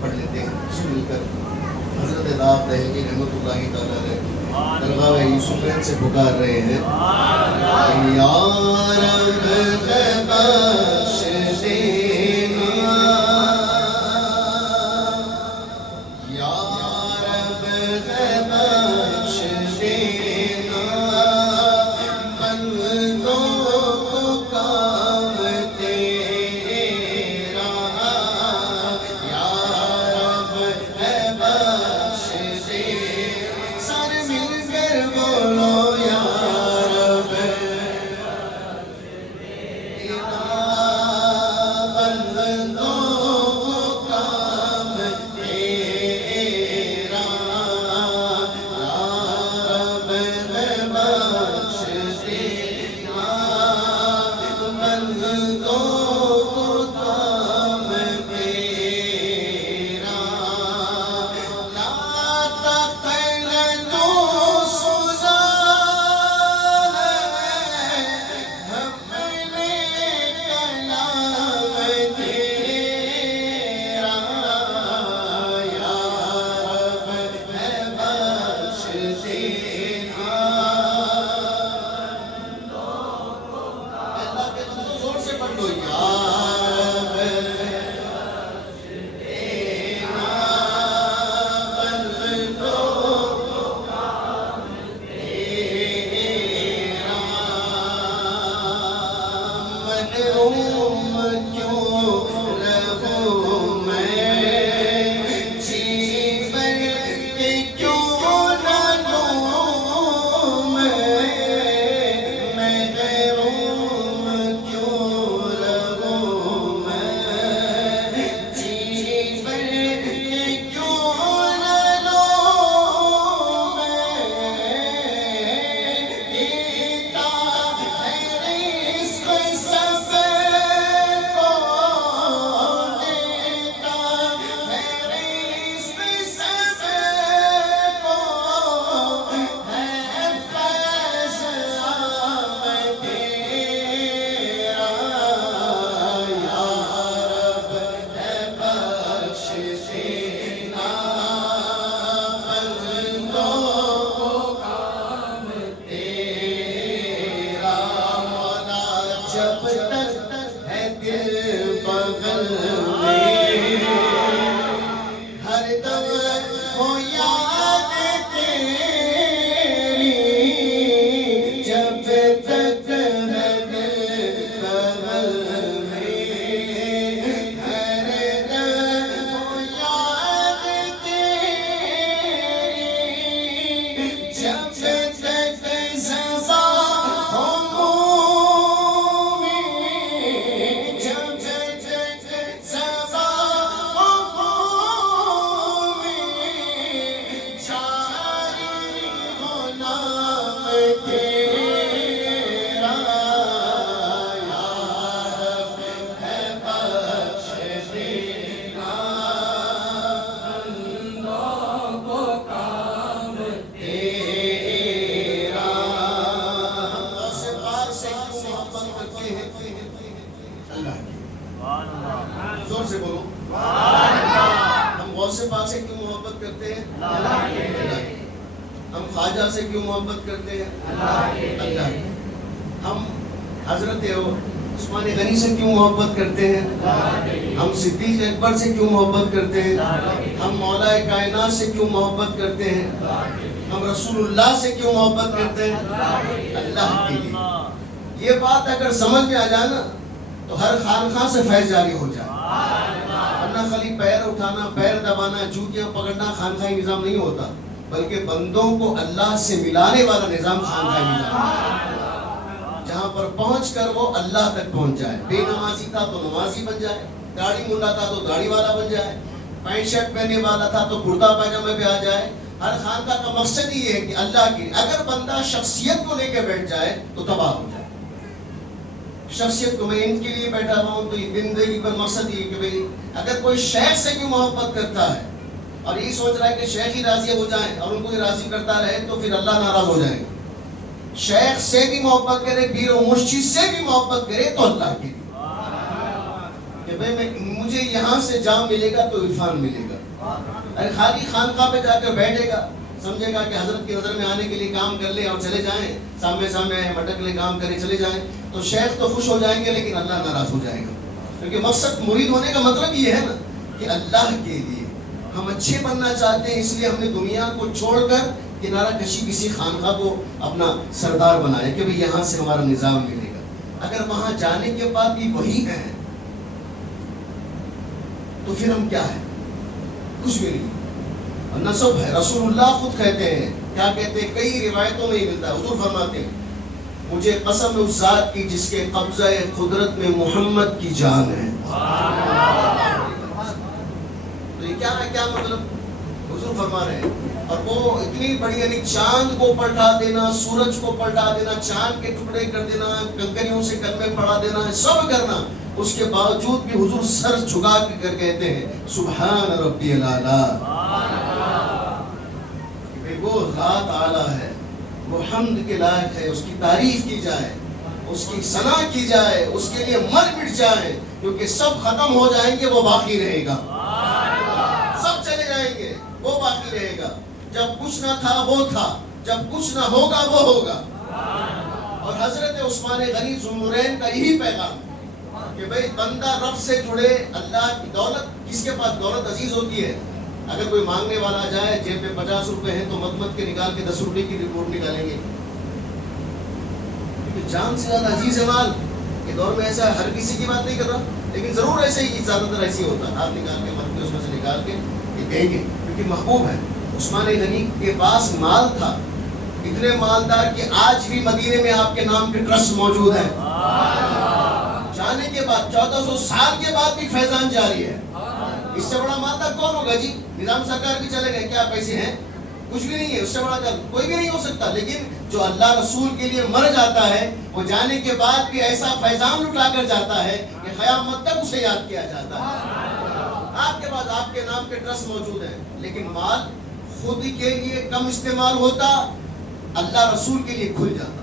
پڑھ لیتے ہیں مل کر. حضرت داب دہلوی رحمۃ اللہ تعالیٰ علیہ درگاہ یوسفین سے پکار رہے ہیں یا رب بخش دینا یا رب بخش دینا بندوں کو کام تیرا یا رب بخش دینا. سارے مل کر بولو یا رب تیرا بندوں کو کام تیرا یا رب بخش دینا بندوں کو کام تیرا. لا تقلدوا سزا ہے حملِ کلام تیرا یا رب بخش دینا. اللہ کے تو زور سے پڑھ لو یا رب دینا بندوں کو کام تیرا. محروم کیوں رہوں میں جی بھر کے کیوں نہ لوں میں محروم کیوں رہوں میں جی بھر کے کیوں نہ لوں میں. دیتا ہے رزق سب کو دیتا ہے رزق سب کو ہے فیض عام تیرا یا رب بخش دینا بندوں کو کام تیرا. مولا جب تک ہے دل بغل میں ہر دم ہو یاد تیری. جب تک ہے دل بغل میں ہر دم ہو یاد تیری. جب تک زبان ہو منہ میں جب تک زبان ہو منہ میں جاری ہو نام تیرا یا رب بخش دینا بندوں کو کام تیرا. ہم غوث پاک سے کیوں محبت کرتے ہیں؟ اللہ کی. زور سے بولو. ہم غوث پاک سے کیوں محبت کرتے ہیں؟ اللہ کی. ہم خواجہ سے کیوں محبت کرتے ہیں؟ اللہ کی. ہم حضرت عثمان غنی سے کیوں محبت کرتے ہیں؟ ہم صدیق اکبر سے کیوں محبت کرتے ہیں؟ ہم مولا کائنات سے کیوں محبت کرتے ہیں؟ ہم رسول اللہ سے کیوں محبت کرتے ہیں؟ اللہ کے لیے. یہ بات اگر سمجھ میں آ جائے نا تو ہر خانقاہ سے فیض جاری ہو جائے. ورنہ خالی پیر اٹھانا پیر دبانا جوتیاں پکڑنا خانقاہی نظام نہیں ہوتا بلکہ بندوں کو اللہ سے ملانے والا نظام خانقاہی نظام ہے. جہاں پر پہنچ کر وہ اللہ تک پہنچ جائے. بے نمازی تھا تو نمازی بن جائے, داڑھی منڈا تھا تو داڑھی والا بن جائے, پینٹ شرٹ پہننے والا تھا تو کرتا پاجامے پہ آ جائے. ہر خانقاہ کا مقصد یہ ہے کہ اللہ کی اگر بندہ شخصیت کو لے کے بیٹھ جائے تو تباہ ہو جائے. شخصیت کو میں ان کے لیے بیٹھا ہوا ہوں تو یہ زندگی پر مقصد یہ کہ بھئی اگر کوئی شیخ سے کیوں محبت کرتا ہے اور یہ سوچ رہا ہے کہ شیخ ہی راضی ہو جائیں اور ان کو ہی راضی کرتا رہے تو پھر اللہ ناراض ہو جائے گا. شیخ سے بھی محبت کرے, پیر و مرشد سے بھی محبت کرے تو اللہ کے لیے کہ بھئی مجھے یہاں سے جام ملے گا تو عرفان ملے گا. ارے خالی خانقاہ پہ جا کر بیٹھے گا, سمجھے گا کہ حضرت کی نظر میں آنے کے لیے کام کر لے اور چلے جائیں, سامنے مٹک لے کام کرے چلے جائیں, تو شیخ تو خوش ہو جائیں گے لیکن اللہ ناراض ہو جائے گا. کیونکہ مقصد مرید ہونے کا مطلب یہ ہے نا کہ اللہ کے لیے ہم اچھے بننا چاہتے ہیں, اس لیے ہم نے دنیا کو چھوڑ کر کنارہ کشی کسی خانقاہ کو اپنا سردار بنایا کہ بھئی یہاں سے ہمارا نظام ملے گا. اگر وہاں جانے کے بعد بھی وہی ہیں تو پھر ہم کیا ہیں؟ کچھ بھی نہیں. نصب ہے. رسول اللہ خود کہتے ہیں, کیا کہتے ہیں, کئی روایتوں میں یہ ملتا ہے, حضور فرماتے ہیں مجھے قسم اس ذات کی جس کے قبضہ قدرت میں محمد کی جان ہے. تو یہ کیا مطلب حضور فرما رہے ہیں. اور وہ اتنی بڑی یعنی چاند کو پلٹا دینا, سورج کو پلٹا دینا, چاند کے ٹکڑے کر دینا, کنکریوں سے کلمے پڑھا دینا, سب کرنا, اس کے باوجود بھی حضور سر جھکا کر کہتے ہیں سبحان ربی الاعلی. وہ ذات اعلیٰ ہے, وہ حمد کے لائق ہے, اس کی تعریف کی جائے, اس کی ثنا کی جائے, اس کے لیے مر مٹ جائے, کیونکہ سب ختم ہو جائیں گے وہ باقی رہے گا. سب چلے جائیں گے وہ باقی رہے گا. جب کچھ نہ تھا وہ تھا, جب کچھ نہ ہوگا وہ ہوگا. اور حضرت عثمان غنی ذوالنورین کا یہی پیغام کہ بھئی بندہ رب سے جڑے. اللہ کی دولت, کس کے پاس دولت عزیز ہوتی ہے؟ اگر کوئی مانگنے والا جائے جیب میں 50 روپے ہیں تو مت کے نکال کے 10 روپے کی رپورٹ نکالیں گے, کیونکہ جان سے زیادہ عزیز ہے مال. یہ دور میں ایسا ہر کسی کی بات نہیں کر رہا, لیکن ضرور ایسے ہی زیادہ تر ایسے ہی ہوتا ہے. ہاتھ نکال کے مت کے اس میں سے نکال کے یہ دیں گے کیونکہ محبوب ہے. عثمان غنی کے پاس مال تھا, اتنے مالدار کہ آج بھی مدینے میں آپ کے نام کے ٹرسٹ موجود ہے. جانے کے بعد 1400 سال کے بعد بھی فیضان جاری ہے. اس سے بڑا مالدار کون ہوگا جی؟ نظام سرکار بھی چلے گئے, کیا پیسے ہیں؟ کچھ بھی نہیں ہے. اس سے بڑا کوئی بھی نہیں ہو سکتا. لیکن جو اللہ رسول کے لیے مر جاتا ہے وہ جانے کے بعد بھی ایسا فیضان لٹا کر جاتا ہے کہ قیامت تک اسے یاد کیا جاتا ہے. آپ کے پاس آپ کے نام کے ٹرسٹ موجود ہیں, لیکن مال خود کے لیے کم استعمال ہوتا, اللہ رسول کے لیے کھل جاتا.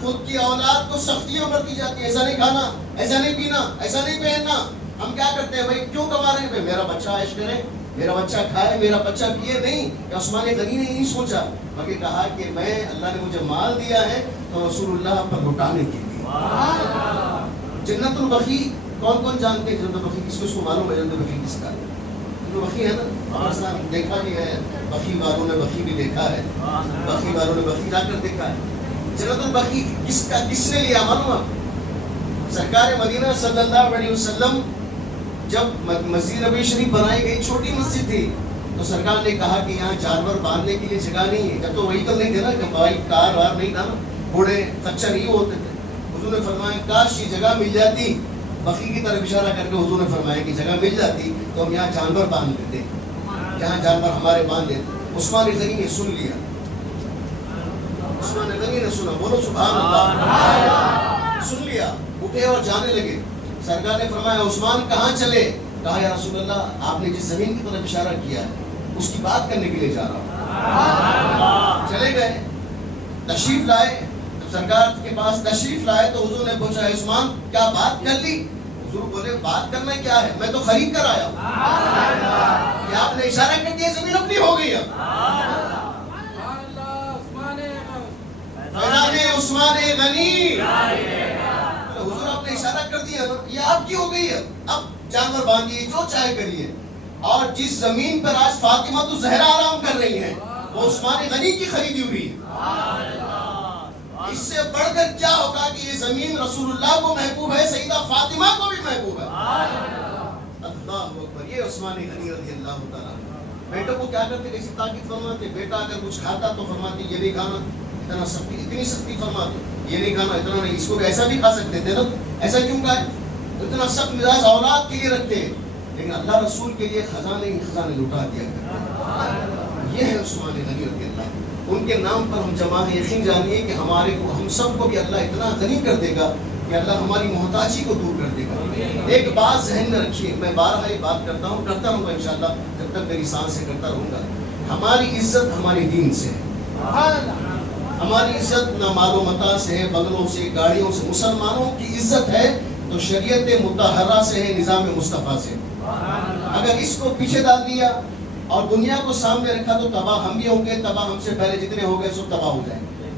خود کی اولاد کو سختیاں برتی جاتی ہیں, ایسا نہیں کھانا, ایسا نہیں پینا, ایسا نہیں پہننا. ہم کیا کرتے ہیں بھائی, کیوں کما رہے ہیں؟ میرا بچہ عیش کرے, میرا بچہ کھائے, میرا بچہ پیے. نہیں, کہ عثمان غنی نے نہیں سوچا, بلکہ کہا کہ میں, اللہ نے مجھے مال دیا ہے تو رسول اللہ پر لٹانے کے لیے. جنت البقیع کون کون جانتے ہیں؟ جنت البقیع کس کو معلوم ہے؟ جنت البقیع کس کا؟ جنت البقیع ہے نا, ہمارے ساتھ دیکھا بھی ہے, بقیع والوں نے بقیع بھی دیکھا ہے, بقیع والوں نے بقیع جا کر دیکھا ہے. جنت البقیع کس نے لیا معلوم ہے؟ سرکار مدینہ صلی اللہ علیہ وسلم جب مسجد نبی شریف بنائی گئی, چھوٹی مسجد تھی, تو سرکار نے کہا کہ یہاں جانور باندھنے کے لیے جگہ نہیں ہے. جب تو وہی تو نہیں تھے نا, کہ بائک کار وار نہیں تھا نا, گھوڑے خچر نہیں ہوتے تھے. حضور نے فرمایا کاش یہ جگہ مل جاتی, بقیع کی طرف اشارہ کر کے حضور نے فرمایا کہ جگہ مل جاتی تو ہم یہاں جانور باندھ دیتے, جہاں جانور ہمارے باندھ دیتے. عثمان غنی نے سن لیا, عثمان غنی نے سنا, بولو سبحان اللہ, سن لیا, اٹھے اور جانے لگے. سرکار نے فرمایا عثمان کہاں چلے؟ کہا یا رسول اللہ آپ نے جس زمین کی طرف اشارہ کیا ہے اس کی بات کرنے کے لیے جا رہا ہوں. چلے گئے, تشریف لائے. جب سرکار کے پاس تشریف لائے تو حضور نے پوچھا عثمان کیا بات کر لی؟ حضور بولے بات کرنا کیا ہے, میں تو خرید کر آیا ہوں. کہ آپ نے اشارہ کر دیا زمین اپنی ہو گئی. اب عثمان غنی, حضور آپ نے اشارہ کر دیا یہ آپ کی ہو گئی ہے, اب جانور باندھیے جو چاہے کریے. اور جس زمین پر آج فاطمہ تو زہرا آرام کر رہی ہیں وہ عثمان غنی کی خریدی ہوئی ہے. اس سے بڑھ کر کیا ہوگا کہ یہ زمین رسول اللہ کو محبوب ہے, سیدہ فاطمہ کو بھی محبوب ہے. اللہ اکبر. یہ عثمان غنی رضی اللہ تعالیٰ. بیٹوں کو کیا کرتے, کیسی تاکید فرماتے, بیٹا اگر کچھ کھاتا تو فرماتے یہ نہیں کھانا, اتنا سختی, اتنی سختی فرماتے یہ نہیں کھانا, اتنا نہیں. اس کو ایسا بھی کھا سکتے تھے نا, ایسا کیوں کھائے؟ اتنا سخت مزاج اولاد کے لیے رکھتے ہیں. لیکن اللہ رسول کے لیے خزانے ہی خزانے لٹا دیا کرتے ہیں. یہ ہے عثمان غنی رضی اللہ. ان کے نام پر ہم جمع ہیں. یقین جانیے کہ ہمارے کو ہم سب کو بھی اللہ اتنا غنی کر دے گا کہ اللہ ہماری محتاجی کو دور کر دے گا. ایک بات ذہن میں رکھیے, میں بارہا یہ بات کرتا ہوں گا انشاءاللہ جب تک میری سانس سے کرتا رہوں گا. ہماری عزت ہمارے دین سے ہے. ہماری عزت نہ مال و متاع سے ہے, بنگلوں سے, گاڑیوں سے. مسلمانوں کی عزت ہے تو شریعت مطہرہ سے ہے, نظام مصطفیٰ سے. اگر اس کو پیچھے ڈال دیا اور دنیا کو سامنے رکھا تو تباہ ہم بھی ہوں گے, تباہ ہم سے پہلے جتنے ہو گئے سب تباہ ہو جائیں گے.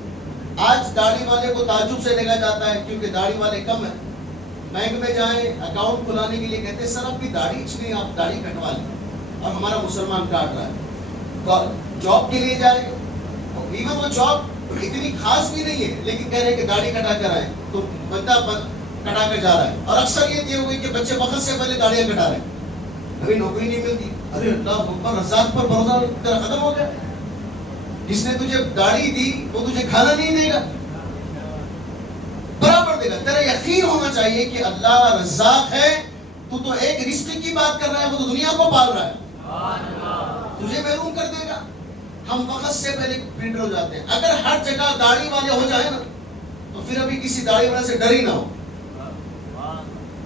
آج داڑھی والے کو تعجب سے دیکھا جاتا ہے کیونکہ داڑھی والے کم ہیں. بینک میں جائیں اکاؤنٹ کھلانے کے لیے کہتے ہیں سر آپ کی داڑھی اچھی آپ داڑھی کٹوا لیں, اور ہمارا مسلمان کاٹ رہا ہے. جاب کے لیے جائیں, ایون وہ جاب اتنی خاص بھی نہیں ہے لیکن کہہ رہے ہیں کہ داڑھی کٹا کر آئے تو بندہ کٹا کر جا رہا ہے. اور اکثر یہ ہو گئی کہ بچے وقت سے پہلے داڑیاں کٹا رہے ہیں, ابھی نوکری نہیں ملتی. ارے اللہ اکبر, رزاق پر بھروسہ تیرا ختم ہو گیا. جس نے تجھے داڑھی دی وہ تجھے کھانا نہیں دے گا, برابر دے گا. تیرا یقین ہونا چاہیے کہ اللہ رزاق ہے. تو ایک رزق کی بات کر رہا ہے, وہ تو دنیا کو پال رہا ہے, تجھے محروم کر دے گا. ہم وقت سے پہلے پرنٹر ہو جاتے ہیں. اگر ہر جگہ داڑھی والے ہو جائیں نا تو پھر ابھی کسی داڑھی والے سے ڈر ہی نہ ہو,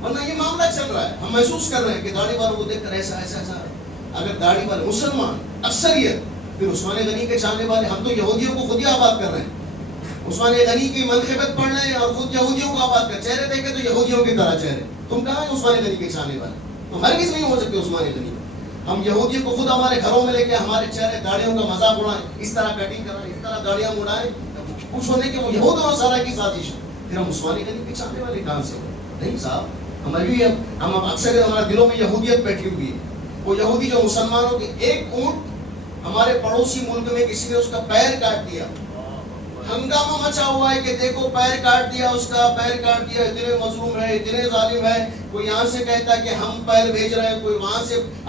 ورنہ یہ معاملہ چل رہا ہے. ہم محسوس کر رہے ہیں کہ داڑھی والوں کو دیکھ کر ایسا ایسا ایسا. اگر داڑھی والے مسلمان اکثریت, پھر عثمان غنی کے چاہنے والے, ہم تو یہودیوں کو خود ہی آباد کر رہے ہیں. عثمان غنی کی منقبت پڑھ لیں اور خود یہودیوں کو آباد کر. چہرے دیکھے تو یہودیوں کی طرح چہرے. تم کہاں ہیں عثمان غنی کے چاہنے والے؟ تم ہرگز نہیں ہو سکتے عثمان غنی. ہم یہودیوں کو خود ہمارے گھروں میں لے کے ہمارے چہرے داڑھیوں کا مذاق اڑائیں, اس طرح کٹنگ کرائیں, اس طرح داڑیاں اڑائیں, کچھ ہونے کے وہ یہود اور سارا کی سازش ہے. پھر ہم عثمان غنی کے چاہنے والے کہاں سے ہو؟ نہیں صاحب, ہم اکثر ہمارے دلوں میں یہودیت بیٹھی ہوئی ہے. وہ یہودی جو مسلمانوں کے, ایک اونٹ ہمارے پڑوسی ملک میں کسی نے اس کا پیر کاٹ دیا, ہنگامہ مچا ہوا ہے کہ دیکھو پیر کاٹ دیا, اس کا پیر کاٹ دیا, اتنے مظلوم ہے, اتنے ظالم ہے. کوئی یہاں سے کہتا ہے کہ ہم پیر بھیج رہے ہیں, کوئی وہاں سے